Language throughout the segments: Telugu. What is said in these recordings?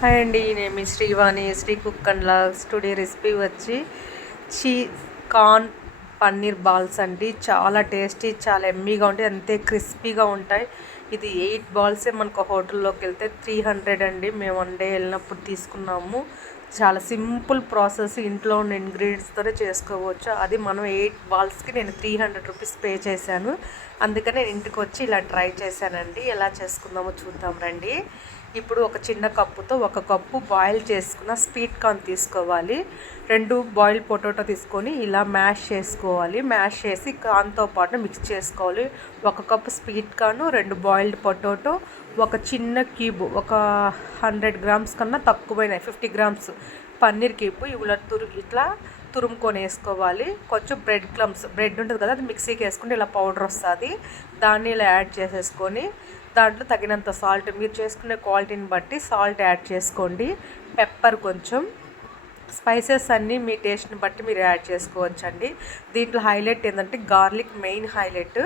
హాయ్ అండి నేను మీ Srivani Sri cook and logs today recipe వచ్చి చీ కార్న్ పన్నీర్ బాల్స్ అండి. చాలా టేస్టీ చాలా ఎమ్మీగా ఉంటాయి అంతే క్రిస్పీగా ఉంటాయి. ఇది ఎయిట్ బాల్సే మనకు హోటల్లోకి వెళ్తే త్రీ హండ్రెడ్ అండి. మేము వన్ డే వెళ్ళినప్పుడు తీసుకున్నాము. చాలా సింపుల్ ప్రాసెస్ ఇంట్లో ఉన్న ఇంగ్రీడియంట్స్తోనే చేసుకోవచ్చు. అది మనం ఎయిట్ బాల్స్కి నేను త్రీ హండ్రెడ్ రూపీస్ పే చేశాను. అందుకని నేను ఇంటికి వచ్చి ఇలా ట్రై చేశానండి. ఎలా చేసుకుందామో చూద్దాం రండి. ఇప్పుడు ఒక చిన్న కప్పుతో ఒక కప్పు బాయిల్ చేసుకున్న స్వీట్ కార్న్ తీసుకోవాలి. రెండు బాయిల్ పొటాటో తీసుకొని ఇలా మ్యాష్ చేసుకోవాలి. మ్యాష్ చేసి కార్న్తో పాటు మిక్స్ చేసుకోవాలి. ఒక కప్పు స్వీట్ కార్న్ రెండు బాయిల్డ్ పొటాటో ఒక చిన్న క్యూబ్ ఒక హండ్రెడ్ గ్రామ్స్ కన్నా తక్కువైనాయి ఫిఫ్టీ గ్రామ్స్ పన్నీర్ క్యూబ్ ఇలా తురు ఇట్లా తురుముకొని వేసుకోవాలి. కొంచెం బ్రెడ్ క్లమ్స్ బ్రెడ్ ఉంటుంది కదా అది మిక్సీకి వేసుకుంటే ఇలా పౌడర్ వస్తుంది. దాన్ని ఇలా యాడ్ చేసేసుకొని దాంట్లో తగినంత సాల్ట్ మీరు చేసుకునే క్వాలిటీని బట్టి సాల్ట్ యాడ్ చేసుకోండి. పెప్పర్ కొంచెం. స్పైసెస్ అన్నీ మీ టేస్ట్ని బట్టి మీరు యాడ్ చేసుకోవచ్చండి. దీంట్లో హైలైట్ ఏంటంటే గార్లిక్ మెయిన్ హైలైట్.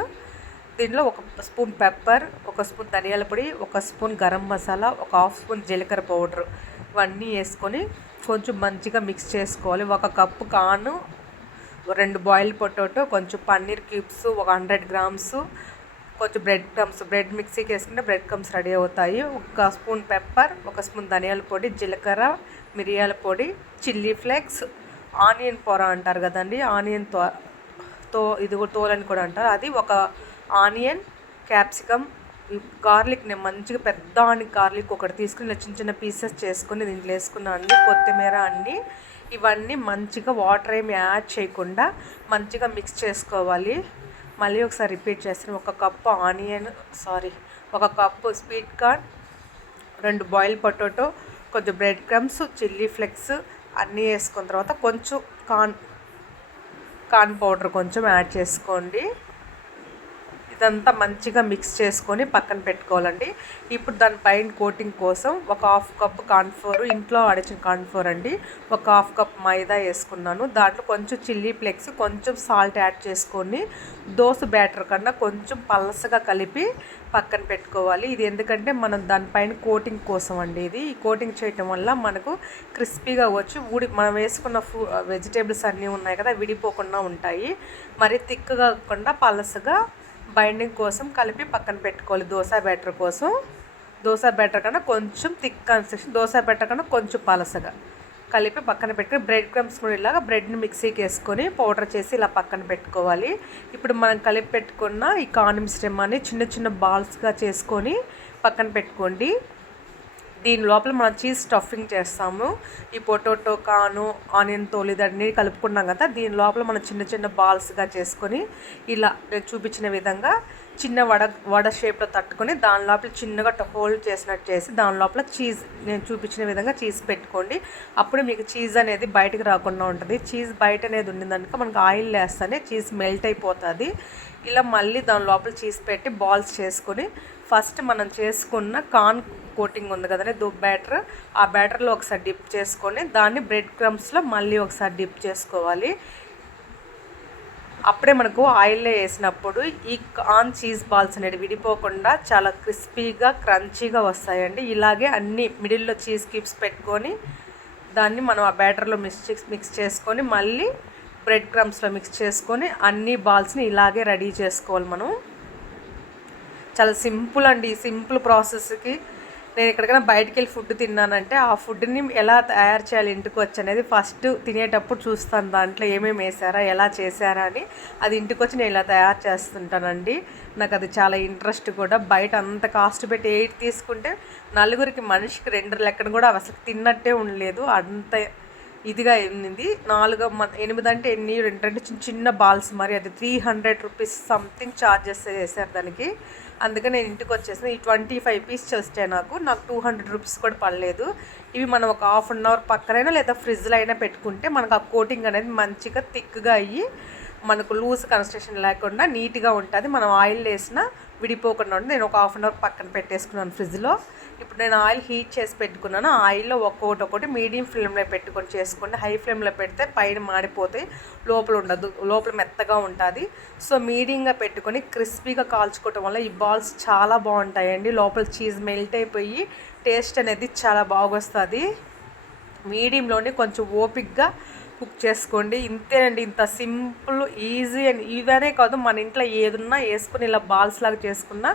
దీంట్లో ఒక స్పూన్ పెప్పర్ ఒక స్పూన్ ధనియాల పొడి ఒక స్పూన్ గరం మసాలా ఒక హాఫ్ స్పూన్ జీలకర్ర పౌడర్ ఇవన్నీ వేసుకొని కొంచెం మంచిగా మిక్స్ చేసుకోవాలి. ఒక కప్పు కాను రెండు బాయిల్డ్ పొటాటో కొంచెం పన్నీర్ క్యూబ్స్ ఒక హండ్రెడ్ గ్రామ్స్ కొంచెం బ్రెడ్ క్రమ్స్ బ్రెడ్ మిక్సీకి వేసుకుంటే బ్రెడ్ క్రమ్స్ రెడీ అవుతాయి. ఒక స్పూన్ పెప్పర్ ఒక స్పూన్ ధనియాల పొడి జీలకర్ర మిరియాల పొడి చిల్లీ ఫ్లేక్స్ ఆనియన్ పొర అంటారు కదండి. ఆనియన్తో తో ఇది తోలని కూడా అంటారు. అది ఒక ఆనియన్ క్యాప్సికమ్ గార్లిక్ నేను మంచిగా పెద్ద అని గార్లిక్ ఒకటి తీసుకుని చిన్న చిన్న పీసెస్ చేసుకుని దీంట్లో వేసుకున్నాను అండి. కొత్తిమీర అన్ని ఇవన్నీ మంచిగా వాటర్ ఏమి యాడ్ చేయకుండా మంచిగా మిక్స్ చేసుకోవాలి. మళ్ళీ ఒకసారి రిపీట్ చేస్తాను. ఒక కప్పు ఆనియన్ సారీ ఒక కప్పు స్వీట్ కార్న్ రెండు బాయిల్ పొటాటో కొంచెం బ్రెడ్ క్రమ్స్ చిల్లీ ఫ్లెక్స్ అన్నీ వేసుకున్న తర్వాత కొంచెం కార్న్ కార్న్ పౌడర్ కొంచెం యాడ్ చేసుకోండి. ఇదంతా మంచిగా మిక్స్ చేసుకొని పక్కన పెట్టుకోవాలండి. ఇప్పుడు దానిపైన కోటింగ్ కోసం ఒక హాఫ్ కప్ కాన్ఫ్లోర్ ఇంట్లో ఆడిచిన కాన్ఫ్లోర్ అండి. ఒక హాఫ్ కప్ మైదా వేసుకున్నాను. దాంట్లో కొంచెం చిల్లీ ఫ్లేక్స్ కొంచెం సాల్ట్ యాడ్ చేసుకొని దోశ బ్యాటర్ కన్నా కొంచెం పలసగా కలిపి పక్కన పెట్టుకోవాలి. ఇది ఎందుకంటే మనం దానిపైన కోటింగ్ కోసం అండి ఇది. ఈ కోటింగ్ చేయటం వల్ల మనకు క్రిస్పీగా వచ్చి ఊడి మనం వేసుకున్న ఫ్రూ వెజిటేబుల్స్ అన్నీ ఉన్నాయి కదా విడిపోకుండా ఉంటాయి. మరి తిక్కగా కాకుండా పలసగా బైండింగ్ కోసం కలిపి పక్కన పెట్టుకోవాలి. దోశ బ్యాటర్ కోసం. దోశ బ్యాటర్ కన్నా కొంచెం థిక్ కన్సిస్టెన్సీ దోశ బ్యాటర్ కన్నా కొంచెం పలసగా కలిపి పక్కన పెట్టుకుని బ్రెడ్ క్రమ్స్ కూడా ఇలాగా బ్రెడ్ని మిక్సీకి వేసుకొని పౌడర్ చేసి ఇలా పక్కన పెట్టుకోవాలి. ఇప్పుడు మనం కలిపి పెట్టుకున్న ఈ కాన్ మిశ్రమాన్ని చిన్న చిన్న బాల్స్గా చేసుకొని పక్కన పెట్టుకోండి. దీని లోపల మనం చీజ్ స్టఫింగ్ చేస్తాము. ఈ పొటాటో కాను ఆనియన్ తోలు ఇదన్నీ కలుపుకున్నాం కదా దీని లోపల మనం చిన్న చిన్న బాల్స్గా చేసుకొని ఇలా చూపించిన విధంగా చిన్న వడ వడ షేప్లో తట్టుకొని దాని లోపల చిన్నగా హోల్డ్ చేసినట్టు చేసి దాని లోపల చీజ్ నేను చూపించిన విధంగా చీజ్ పెట్టుకోండి. అప్పుడు మీకు చీజ్ అనేది బయటకు రాకుండా ఉంటుంది. చీజ్ బయట అనేది ఉండిందనుక మనకు ఆయిల్ వేస్తేనే చీజ్ మెల్ట్ అయిపోతుంది. ఇలా మళ్ళీ దాని లోపల చీజ్ పెట్టి బాల్స్ చేసుకొని ఫస్ట్ మనం చేసుకున్న కార్న్ కోటింగ్ ఉంది కదండి దో బ్యాటర్ ఆ బ్యాటర్లో ఒకసారి డిప్ చేసుకొని దాన్ని బ్రెడ్ క్రమ్స్లో మళ్ళీ ఒకసారి డిప్ చేసుకోవాలి. అప్పుడే మనకు ఆయిల్లో వేసినప్పుడు ఈ కార్న్ చీజ్ బాల్స్ అనేది విడిపోకుండా చాలా క్రిస్పీగా క్రంచీగా వస్తాయండి. ఇలాగే అన్ని మిడిల్లో చీజ్ క్యూబ్స్ పెట్టుకొని దాన్ని మనం ఆ బ్యాటర్లో మిక్స్ మిక్స్ చేసుకొని మళ్ళీ బ్రెడ్ క్రమ్స్లో మిక్స్ చేసుకొని అన్ని బాల్స్ని ఇలాగే రెడీ చేసుకోవాలి మనం. చాలా సింపుల్ అండి సింపుల్ ప్రాసెస్కి. నేను ఎక్కడికైనా బయటికి వెళ్ళి ఫుడ్ తిన్నానంటే ఆ ఫుడ్ని ఎలా తయారు చేయాలి ఇంటికి వచ్చి అనేది ఫస్ట్ తినేటప్పుడు చూస్తాను దాంట్లో ఏమేమి వేసారా ఎలా చేశారా అని. అది ఇంటికి వచ్చి నేను ఇలా తయారు చేస్తుంటానండి. నాకు అది చాలా ఇంట్రెస్ట్ కూడా. బయట అంత కాస్ట్ పెట్టి ఎయిట్ తీసుకుంటే నలుగురికి మనిషికి రెండు లెక్కన కూడా అసలు తిన్నట్టే ఉండలేదు. అంత ఇదిగా ఉంది నాలుగు ఎనిమిది అంటే ఎన్ని? రెండు రెండు చిన్న చిన్న బాల్స్ మరి అది three hundred rupees something charges చేశారు దానికి. అందుకని నేను ఇంటికి వచ్చేసిన. ఈ ట్వంటీ ఫైవ్ పీస్ చేస్తే నాకు నాకు టూ హండ్రెడ్ రూపీస్ కూడా పడలేదు. ఇవి మనం ఒక హాఫ్ అన్ అవర్ పక్కనైనా లేదా ఫ్రిడ్జ్లో అయినా పెట్టుకుంటే మనకు ఆ కోటింగ్ అనేది మంచిగా థిక్గా అయ్యి మనకు లూజ్ కన్స్ట్రక్షన్ లేకుండా నీట్గా ఉంటుంది. మనం ఆయిల్ వేసిన విడిపోకుండా ఉండి నేను ఒక హాఫ్ అన్ అవర్ పక్కన పెట్టేసుకున్నాను ఫ్రిడ్జ్లో. ఇప్పుడు నేను ఆయిల్ హీట్ చేసి పెట్టుకున్నాను. ఆయిల్లో ఒక్కొక్కటి ఒకటి మీడియం ఫ్లేమ్లో పెట్టుకొని చేసుకోండి. హై ఫ్లేమ్లో పెడితే పైన మాడిపోతే లోపల ఉండదు. లోపల మెత్తగా ఉంటుంది. సో మీడియంగా పెట్టుకొని క్రిస్పీగా కాల్చుకోవటం వల్ల ఈ బాల్స్ చాలా బాగుంటాయండి. లోపల చీజ్ మెల్ట్ అయిపోయి టేస్ట్ అనేది చాలా బాగొస్తుంది. మీడియంలోనే కొంచెం ఓపిక్గా కుక్ చేసుకోండి. ఇంతేనండి ఇంత సింపుల్ ఈజీ అండ్ ఇవనే కాదు మన ఇంట్లో ఏదున్నా వేసుకుని ఇలా బాల్స్ లాగా చేసుకున్నా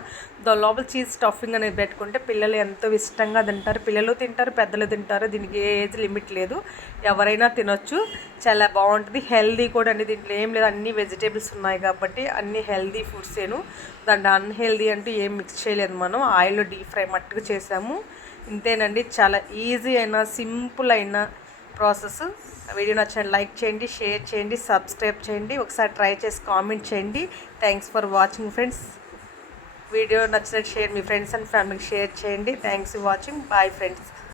దాని లోపల చీజ్ స్టఫింగ్ అనేది పెట్టుకుంటే పిల్లలు ఎంతో ఇష్టంగా తింటారు. పిల్లలు తింటారు పెద్దలు తింటారు దీనికి ఏ ఏజ్ లిమిట్ లేదు. ఎవరైనా తినొచ్చు. చాలా బాగుంటుంది. హెల్దీ కూడా అండి దీంట్లో. ఏం లేదు అన్ని వెజిటేబుల్స్ ఉన్నాయి కాబట్టి అన్ని హెల్దీ ఫుడ్సేను. దాంట్లో అన్హెల్దీ అంటూ ఏం మిక్స్ చేయలేదు మనం. ఆయిల్లో డీప్ ఫ్రై మట్టుకు చేసాము. ఇంతేనండి చాలా ఈజీ అయిన సింపుల్ అయిన ప్రాసెస్. వీడియో నచ్చిన లైక్ చేయండి షేర్ చేయండి సబ్స్క్రైబ్ చేయండి ఒకసారి ట్రై చేసి కామెంట్ చేయండి. Thanks for watching friends video నచ్చినట్టు షేర్ మీ ఫ్రెండ్స్ అండ్ ఫ్యామిలీకి షేర్ చేయండి. Thanks for watching bye friends